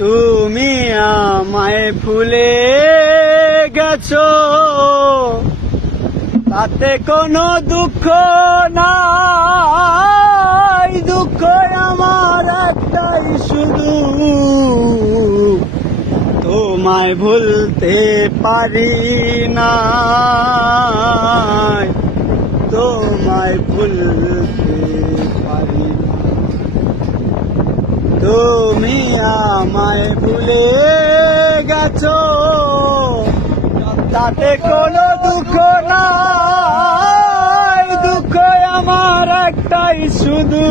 তুমি আমায় ভুলে গেছো, তাতে কোনো দুঃখ নাই। দুঃখ আমার একটাই শুধু, তোমায় ভুলতে পারি না, তোমায় ভুলতে পারি না। তুমি আমায় ভুলে গেছো, তাতে কোনো দুঃখ নাই। দুঃখ আমার একটাই শুধু,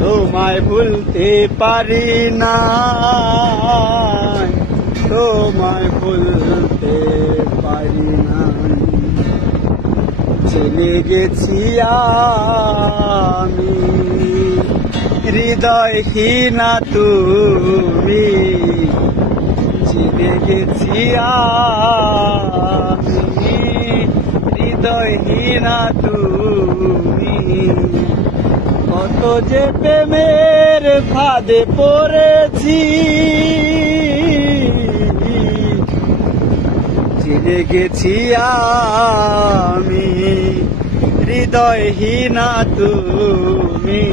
তোমায় ভুলতে পারি না, তোমায় ভুলতে পারি না। চলে গেছি আমি, হৃদয়হীনা তুমি। চলে গেছি আমি, হৃদয়হীনা তুমি। কত যে প্রেমের ফাঁদে পড়েছি, চলে গেছি আমি, হৃদয়হীনা তুমি।